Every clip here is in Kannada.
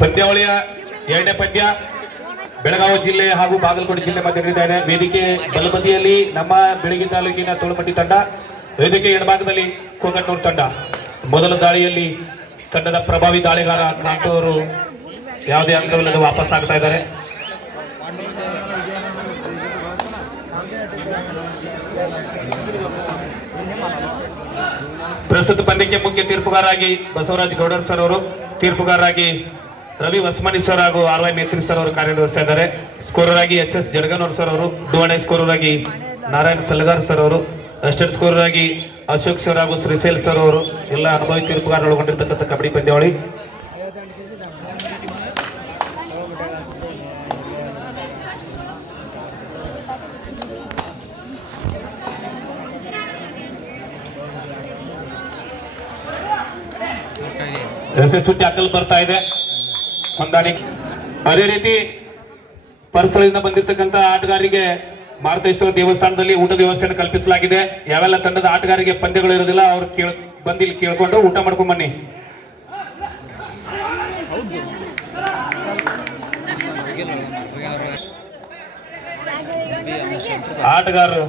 ಪಂದ್ಯಾವಳಿಯ ಎರಡನೇ ಪಂದ್ಯ ಬೆಳಗಾವಿ ಜಿಲ್ಲೆ ಹಾಗೂ ಬಾಗಲಕೋಟೆ ಜಿಲ್ಲೆ ಮಧ್ಯೆ ನಡೀತಾ ಇದೆ. ವೇದಿಕೆ ಬಲಬದಿಯಲ್ಲಿ ನಮ್ಮ ಬೆಳಗಿ ತಾಲೂಕಿನ ತೋಳಮಟ್ಟಿ ತಂಡ, ವೇದಿಕೆ ಎಡಭಾಗದಲ್ಲಿ ಕೋಗಟ್ನೂರು ತಂಡ. ಮೊದಲ ದಾಳಿಯಲ್ಲಿ ತಂಡದ ಪ್ರಭಾವಿ ದಾಳಿಗಾರ ಕಾಂತು ಅವರು ಯಾವುದೇ ಅಂಕವಿಲ್ಲದೆ ವಾಪಸ್ ಆಗ್ತಾ ಇದ್ದಾರೆ. ಪ್ರಸ್ತುತ ಪಂದ್ಯಕ್ಕೆ ಮುಖ್ಯ ತೀರ್ಪುಗಾರರಾಗಿ ಬಸವರಾಜ್ ಗೌಡರ್ ಸರ್ ಅವರು, ತೀರ್ಪುಗಾರರಾಗಿ ರವಿ ವಸ್ಮನಿ ಸರ್ ಹಾಗೂ RY ಮೇತ್ರಿ ಸರ್ ಅವರು ಕಾರ್ಯನಿರ್ವಹಿಸ್ತಾ ಇದ್ದಾರೆ. ಸ್ಕೋರರ್ ಆಗಿ HS ಜಡಗನೂರ್ ಸರ್ ಅವರು, ಡುವಣೆ ಸ್ಕೋರರ್ ಆಗಿ ನಾರಾಯಣ್ ಸಲ್ಗಾರ್ ಸರ್ ಅವರು, ಅಸಿಸ್ಟೆಂಟ್ ಸ್ಕೋರರ್ ಆಗಿ ಅಶೋಕ್ ಸರ್ ಹಾಗೂ ಶ್ರೀಶೈಲ್ ಸರ್ ಅವರು. ಎಲ್ಲ ಅನುಭವಿ ತೀರ್ಪುಗಾರರು ಒಳಗೊಂಡಿರ್ತಕ್ಕಂಥ ಕಬಡ್ಡಿ ಪಂದ್ಯಾವಳಿ. ಯಶಸ್ವಿ ಟ್ಯಾಕಲ್ ಬರ್ತಾ ಇದೆ ಹೊಂದಾಣಿಕೆ. ಅದೇ ರೀತಿ ಪರಸ್ಥಳದಿಂದ ಬಂದಿರತಕ್ಕಂತ ಆಟಗಾರರಿಗೆ ಮಾರುತೇಶ್ವರ ದೇವಸ್ಥಾನದಲ್ಲಿ ಊಟದ ವ್ಯವಸ್ಥೆಯನ್ನು ಕಲ್ಪಿಸಲಾಗಿದೆ. ಯಾವೆಲ್ಲ ತಂಡದ ಆಟಗಾರರಿಗೆ ಪಂದ್ಯಗಳು ಇರೋದಿಲ್ಲ ಅವ್ರು ಬಂದು ಇಲ್ಲಿ ಕೇಳ್ಕೊಂಡು ಊಟ ಮಾಡ್ಕೊಂಡ್ ಬನ್ನಿ. ಆಟಗಾರರು,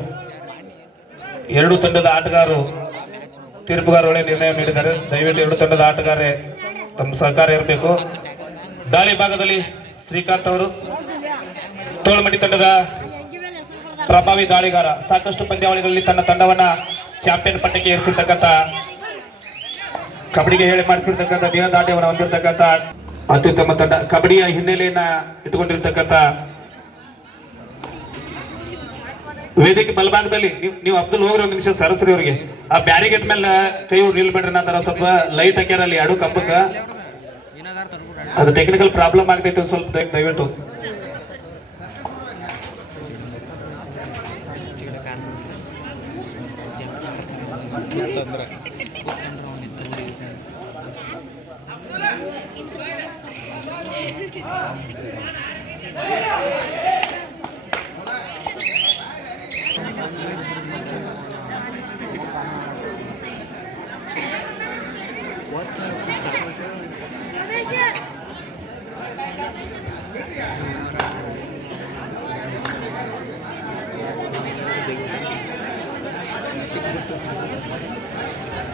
ಎರಡು ತಂಡದ ಆಟಗಾರರು ತೀರ್ಪುಗಾರಗಳೇ ನಿರ್ಣಯ ನೀಡಿದ್ದಾರೆ. ದಯವಿಟ್ಟು ಎರಡು ತಂಡದ ಆಟಗಾರರೇ ತಮ್ಮ ಸಹಕಾರ ಇರಬೇಕು. ದಾಳಿ ಭಾಗದಲ್ಲಿ ಶ್ರೀಕಾಂತ್ ಅವರು, ತೋಳಮಟ್ಟಿ ತಂಡದ ಪ್ರಭಾವಿ ದಾಳಿಗಾರ, ಸಾಕಷ್ಟು ಪಂದ್ಯಾವಳಿಗಳಲ್ಲಿ ತನ್ನ ತಂಡವನ್ನ ಚಾಂಪಿಯನ್ ಪಟ್ಟಕ್ಕೆ ಏರಿಸಿರ್ತಕ್ಕಂಥ, ಕಬಡ್ಡಿಗೆ ಹೇಳಿ ಮಾಡಿಸಿರ್ತಕ್ಕಂಥ, ದೇಹದಾಢ್ಯವನ್ನು ಹೊಂದಿರತಕ್ಕಂಥ ಅತ್ಯುತ್ತಮ ತಂಡ, ಕಬಡ್ಡಿಯ ಹಿನ್ನೆಲೆಯನ್ನ ಇಟ್ಟುಕೊಂಡಿರ್ತಕ್ಕಂಥ. ವೇದಿಕೆ ಬಲಭಾಗದಲ್ಲಿ ನೀವು ಅಬ್ದುಲ್ ಹೋಗ್ರಿ ಒಂದು ನಿಮಿಷ ಸರಸ್ರಿ ಅವರಿಗೆ. ಆ ಬ್ಯಾರಿಗೇಟ್ ಮೇಲೆ ಕೈ ನಿಲ್ಬೇಡ್ರಿ, ನಂತರ ಸ್ವಲ್ಪ ಲೈಟ್ ಹಾಕ್ಯಾರ ಅಲ್ಲಿ ಅಡು ಕಂಬಕ್ಕ, ಅದು ಟೆಕ್ನಿಕಲ್ ಪ್ರಾಬ್ಲಮ್ ಆಗ್ತೈತೆ ಸ್ವಲ್ಪ ದಯವಿಟ್ಟು.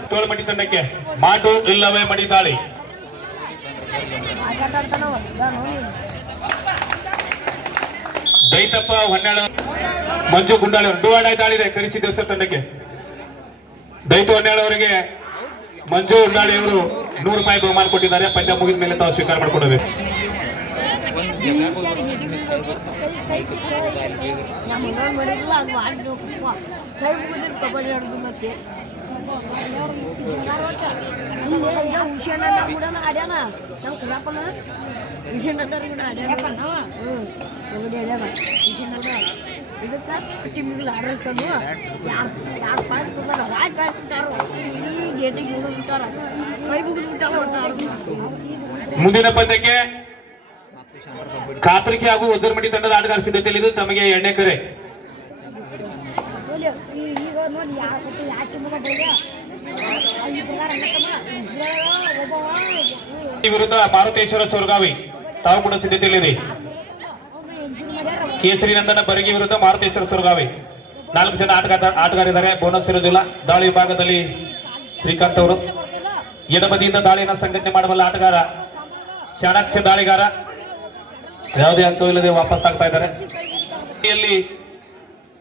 ತೋಳಮಟ್ಟಿ ತಂಡಕ್ಕೆ ಮಾಡು ಇಲ್ಲವೇ ಮಡಿ ದಾಳಿ. ದೈತಪ್ಪ ಹೊನ್ನಾಳ, ಮಂಜು ಗುಂಡಾಳಿ ಅವರು ಡುವಾಡಾಯ್ ದಾಳಿ ಇದೆ ಕರಿಸಿ ದೇವಸ್ಥಾನ ತಂಡಕ್ಕೆ. ದೈತ ಹೊನ್ನಾಳ ಅವರಿಗೆ ಮಂಜು ಗುಂಡಾಳಿ ಅವರು 100 ರೂಪಾಯಿ ಬಹುಮಾನ ಕೊಟ್ಟಿದ್ದಾರೆ. ಪಂದ್ಯ ಮುಗಿದ ಮೇಲೆ ತಾವು ಸ್ವೀಕಾರ ಮಾಡಿಕೊಡಬೇಕು. ಮುಂದಿನ ಪಂದ್ಯಕ್ಕೆ ಕಾತರಿಕೆ ಹಾಗೂ ವಜ್ರಮಡಿ ತಂಡದ ಆಟಗಾರ ಸಿದ್ಧತೆಯಲ್ಲಿದ್ದು ತಮಗೆ ಎಣ್ಣೆ ಕರೆ. ವಿರುದ್ಧ ಮಾರುತೇಶ್ವರ ಸೊರಗಾವಿ, ತಾವು ಕೂಡ ಸಿದ್ಧತೆಯಲ್ಲಿದೆ. ಕೇಸರಿ ನಂದನ ಬರಗಿ ವಿರುದ್ಧ ಮಾರುತೇಶ್ವರ ಸೊರಗಾವಿ. 4 ಜನ ಆಟಗಾರಿದ್ದಾರೆ, ಬೋನಸ್ ಇರುವುದಿಲ್ಲ. ದಾಳಿ ವಿಭಾಗದಲ್ಲಿ ಶ್ರೀಕಾಂತ್ ಅವರು, ಎಡಬದಿಯಿಂದ ದಾಳಿಯನ್ನು ಸಂಘಟನೆ ಮಾಡಬಲ್ಲ ಆಟಗಾರ, ಚಾಣಾಕ್ಷ ದಾಳಿಗಾರ, ಯಾವುದೇ ಅಂಕವಿಲ್ಲದೆ ವಾಪಸ್ ಆಗ್ತಾ ಇದ್ದಾರೆ.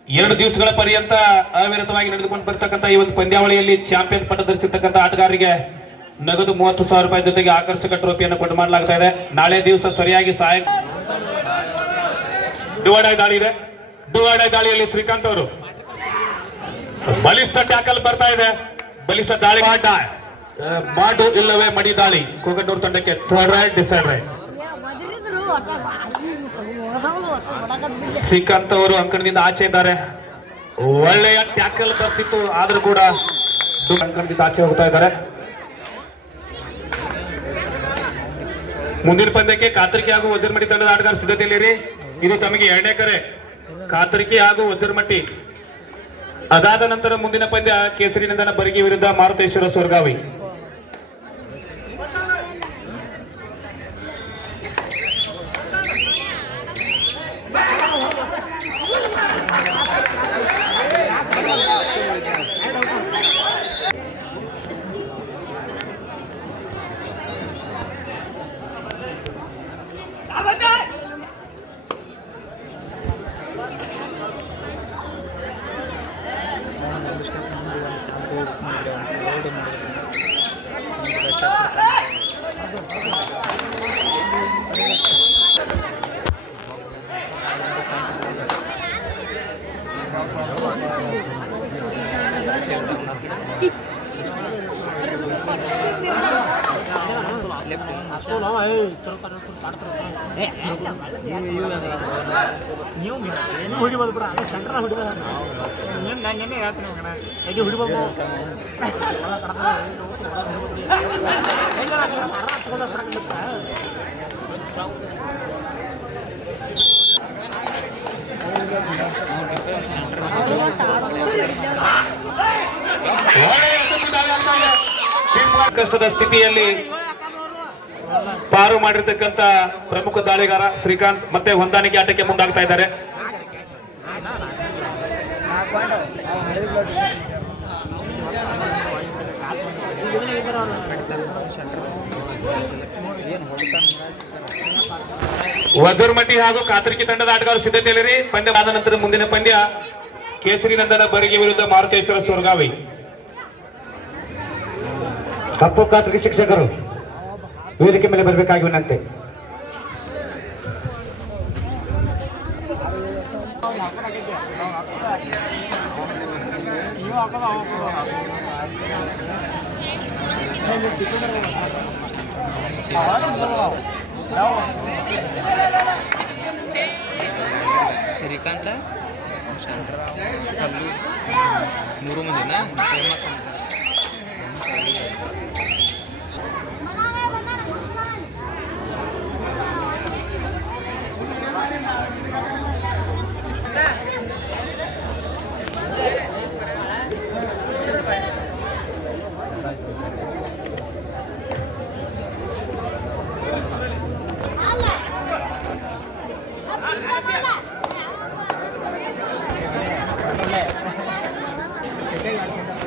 2 ದಿವಸಗಳ ಪರ್ಯಂತ ಅವಿರತವಾಗಿ ನಡೆದುಕೊಂಡು ಬರ್ತಕ್ಕಂಥ ಈ ಒಂದು ಪಂದ್ಯಾವಳಿಯಲ್ಲಿ ಚಾಂಪಿಯನ್ ಪಟ್ಟ ಧರಿಸಿರ್ತಕ್ಕಂಥ ಆಟಗಾರರಿಗೆ ನಗದು 30,000 ರೂಪಾಯಿ ಜೊತೆಗೆ ಆಕರ್ಷಕ ಟ್ರೋಫಿಯನ್ನು ಕೊಟ್ಟು ಮಾಡಲಾಗ್ತಾ ಇದೆ. ನಾಳೆ ದಿವಸ ಸರಿಯಾಗಿ ಡುವಾಡಾಯ್ ದಾಳಿ ಇದೆ. ಡುವಾಡಾಯ್ ದಾಳಿಯಲ್ಲಿ ಶ್ರೀಕಾಂತ್ ಅವರು ಬಲಿಷ್ಠ ಟ್ಯಾಕಲ್ ಬರ್ತಾ ಇದೆ. ಬಲಿಷ್ಠ ದಾಳಿ ಮಾಡು ಇಲ್ಲವೇ ಮಡಿ ದಾಳಿ ಕೋಗಟ್ನೂರು ತಂಡಕ್ಕೆ. Third right, decide right. Srikanth ಅವರು ಅಂಕಣದಿಂದ ಆಚೆ ಇದ್ದಾರೆ. ಒಳ್ಳೆಯ ಟ್ಯಾಕಲ್ ಬರ್ತಿತ್ತು, ಆದ್ರೂ ಕೂಡ ಅಂಕಣದಿಂದ ಆಚೆ ಹೋಗ್ತಾ ಇದ್ದಾರೆ. ಮುಂದಿನ ಪಂದ್ಯಕ್ಕೆ ಕಾತರಿಕೆ ಹಾಗೂ ವಜ್ರಮಟ್ಟಿ ತಂಡದ ಆಟಗಾರ ಸಿದ್ಧತೆಯಲ್ಲಿರಿ. ಇದು ತಮಗೆ ಎರಡನೇ ಕರೆ. ಕಾತರಿಕೆ ಹಾಗೂ ವಜ್ರಮಟ್ಟಿ ಅದಾದ ನಂತರ ಮುಂದಿನ ಪಂದ್ಯ ಕೇಸರಿ ನಂದನ ಬರಗಿ ವಿರುದ್ಧ ಮಾರುತೇಶ್ವರ ಸೊರಗಾವಿ. ನೀವು ಹುಡಿಬೋದು ಬಿಡ ಸೆಂಟ್ರ ಹುಡಿದ ನೆನ್ನೆ ಹೇಳ್ತೀನಿ ಮಗನ ಹೇಗೆ ಹುಡಿಬೋದು ಕಷ್ಟದ ಸ್ಥಿತಿಯಲ್ಲಿ ಪಾರು ಮಾಡಿರ್ತಕ್ಕಂಥ ಪ್ರಮುಖ ದಾಳಿಗಾರ ಶ್ರೀಕಾಂತ್ ಮತ್ತೆ ಹೊಂದಾಣಿಕೆ ಆಟಕ್ಕೆ ಮುಂದಾಗ್ತಾ ಇದ್ದಾರೆ. ವಜರ್ಮಟ್ಟಿ ಹಾಗೂ ಕಾತರ್ಕಿ ತಂಡದ ಆಟಗಾರರು ಸಿದ್ಧತೆಯಲ್ಲಿ ಪಂದ್ಯ ಆದ ನಂತರ ಮುಂದಿನ ಪಂದ್ಯ ಕೇಸರಿ ನಂದನ ಬರಿಗೆ ವಿರುದ್ಧ ಮಾರುತೇಶ್ವರ ಸೂರ್ಗಾವಿ. ಕಪ್ಪು ಕಾತರ್ಕಿ ಶಿಕ್ಷಕರು ವೇದಿಕೆ ಮೇಲೆ ಬರಬೇಕಾಗಿ ವಿನಂತಿ. ಶ್ರೀಕಾಂತ ಕಲ್ಲು 3 ಮಂದಿನ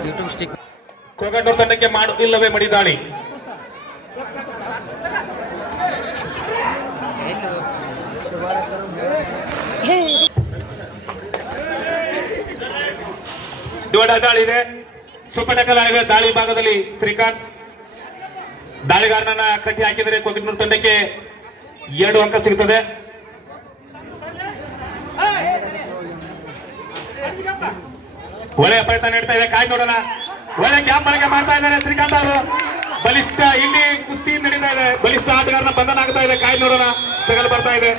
ಯೂಟ್ಯೂಬ್ ಸ್ಟಿಕ್ ಕೊಗಟೂರು ತಂಡಕ್ಕೆ ಮಾಡು ಇಲ್ಲವೇ ಮಡಿದಾಳಿ. ದಾಳಿ ಇದೆ. ಸುಪಟಕಲ ದಾಳಿ ಭಾಗದಲ್ಲಿ ಶ್ರೀಕಾಂತ್ ದಾಳಿಗಾರನನ್ನ ಕಟ್ಟಿ ಹಾಕಿದರೆ ಕೊಗಟೂರು ತಂಡಕ್ಕೆ 2 ಅಂಕ ಸಿಗುತ್ತದೆ. ಒಳ್ಳೆಯ ಪ್ರಯತ್ನ ನೀಡ್ತಾ ಇದೆ, ಕಾಯ್ ನೋಡೋಣ. ಒಳ್ಳೆ ಕ್ಯಾಂಪ್ ಬಳಕೆ ಮಾಡ್ತಾ ಇದ್ದಾರೆ ಶ್ರೀಕಾಂತ್ ಅವರು. ಬಲಿಷ್ಠ ಇಲ್ಲಿ ಕುಸ್ತಿ ನಡೀತಾ ಇದೆ, ಬಲಿಷ್ಠ ಆಟಗಾರನ ಬಂಧನ ಆಗ್ತಾ ಇದೆ, ಕಾಯ್ ನೋಡೋಣ. ಸ್ಟ್ರಗಲ್ ಬರ್ತಾ ಇದೆ.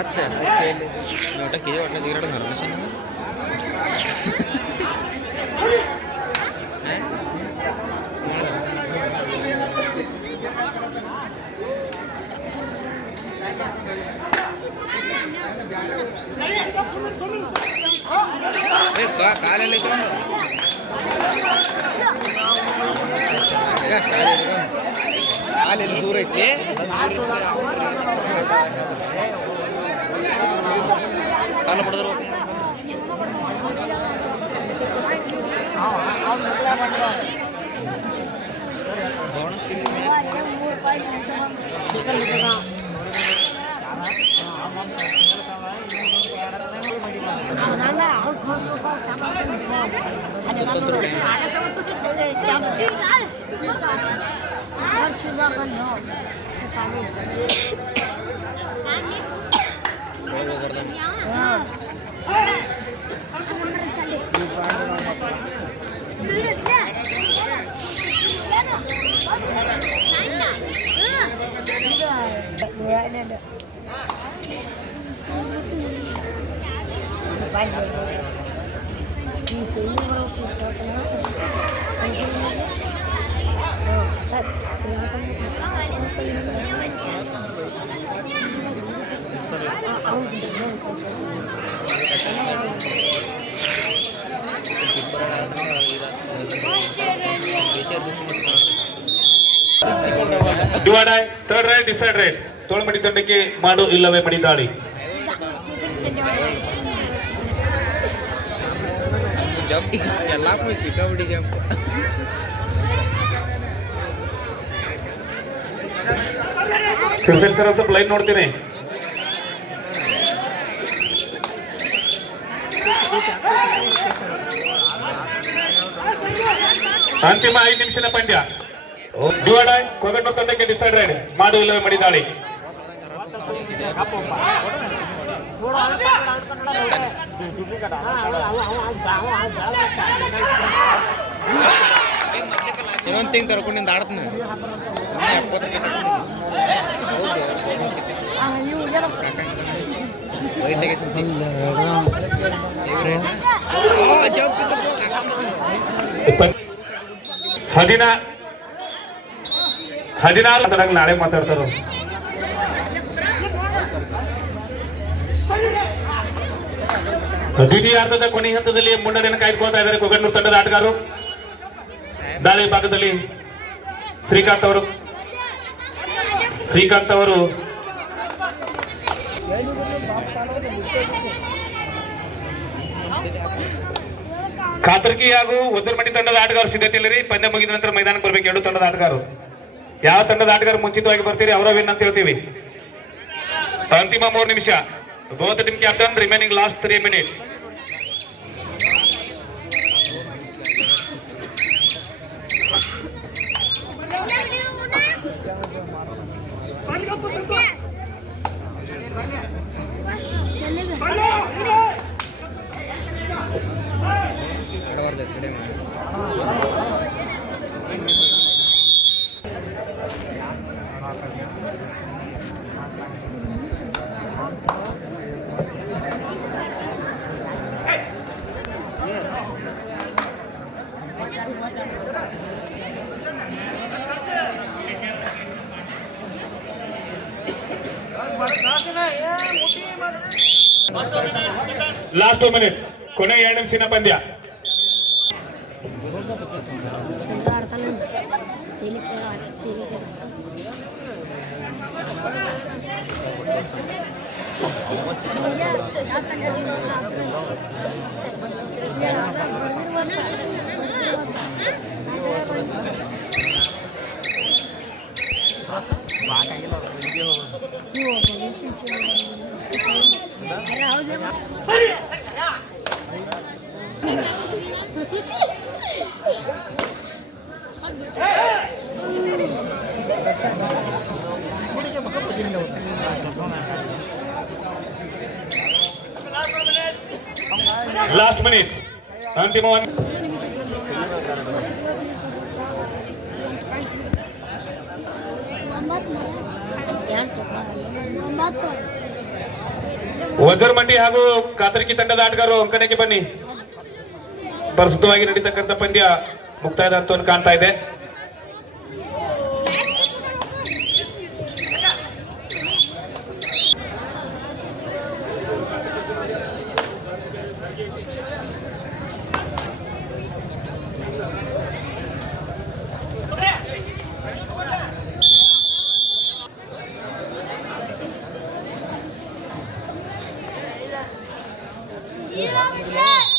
अच्छा बेटा के वाटला दिगराड घरला छे ना हैं ए काले ले तो काले दूर इतले ಕಾಲ ಪಡೆದರು Do or die, third right, decide right. ತೋಳ್ಮಡಿ ತಂಡಕ್ಕೆ ಮಾಡು ಇಲ್ಲವೇ ಮಡಿ ದಾಳಿ. ಜಂಪ್ ಎಲ್ಲ ಕಬಡ್ಡಿ ಜಂಪ್. ಸಿರ್ಸೆಲ್ ಸರ್ ಸ್ವಲ್ಪ ಲೈನ್ ನೋಡ್ತೀನಿ. ಅಂತಿಮ 5 ನಿಮಿಷದ ಪಂದ್ಯ. ಡಿವೈಡ್ ಕೊಗಟ್ನೂರು ತಂಡಕ್ಕೆ ಡಿಸೈಡೆಡ್ ಮಾಡು ಇಲ್ಲವೇ ಮಡಿ ದಾಳಿ. ಇನ್ನೊಂದು ತಿಂಗ್ ಕರ್ಕೊಂಡು ಆಡ್ತಾನೆ ವಯಸ್ಸಾಗೈತಿ. 16 ನಾಳೆ ಮಾತಾಡ್ತಾರ. ದ್ವಿತೀಯಾರ್ಧದ ಕೊನೆಯ ಹಂತದಲ್ಲಿ ಮುನ್ನಡೆಯನ್ನು ಕಾಯ್ದುಕೊಳ್ತಾ ಇದ್ದಾರೆ ಕೊಗಟ್ನೂರು ತಂಡದ ಆಟಗಾರರು. ದಾಳಿ ಭಾಗದಲ್ಲಿ ಶ್ರೀಕಾಂತ್ ಅವರು ಕಾತರ್ಕಿ ಹಾಗೂ ಒದ್ದರ್ಮಡಿ ತಂಡದ ಆಟಗಾರರು ಸಿದ್ಧತೆಯಲ್ಲಿ ಪಂದ್ಯ ಮುಗಿದ ನಂತರ ಮೈದಾನಕ್ಕೆ ಬರ್ಬೇಕು. 2 ತಂಡದ ಆಟಗಾರರು. ಯಾವ ತಂಡದ ಆಟಗಾರ ಮುಂಚಿತವಾಗಿ ಬರ್ತೀರಿ ಅವರ ವಿನ್ ಅಂತ ಹೇಳ್ತೀವಿ. ಅಂತಿಮ 3 ನಿಮಿಷ. Both team captain remaining last 3 minutes. Last 2 minutes. ಕೊನೆ 2 ನಿಮಿಷದ ಪಂದ್ಯ. Last minute. ಅಂತಿಮ 1. ವಜರ್ಮಂಡಿ ಹಾಗೂ ಕಾತರ್ಕಿ ತಂಡದ ಆಟಗಾರರು ಅಂಕಣಕ್ಕೆ ಬನ್ನಿ. ಪ್ರಸ್ತುತವಾಗಿ ನಡೀತಕ್ಕಂಥ ಪಂದ್ಯ ಮುಕ್ತಾಯದ ಹಂತವನ್ನು ಕಾಣ್ತಾ ಇದೆ. Yeah.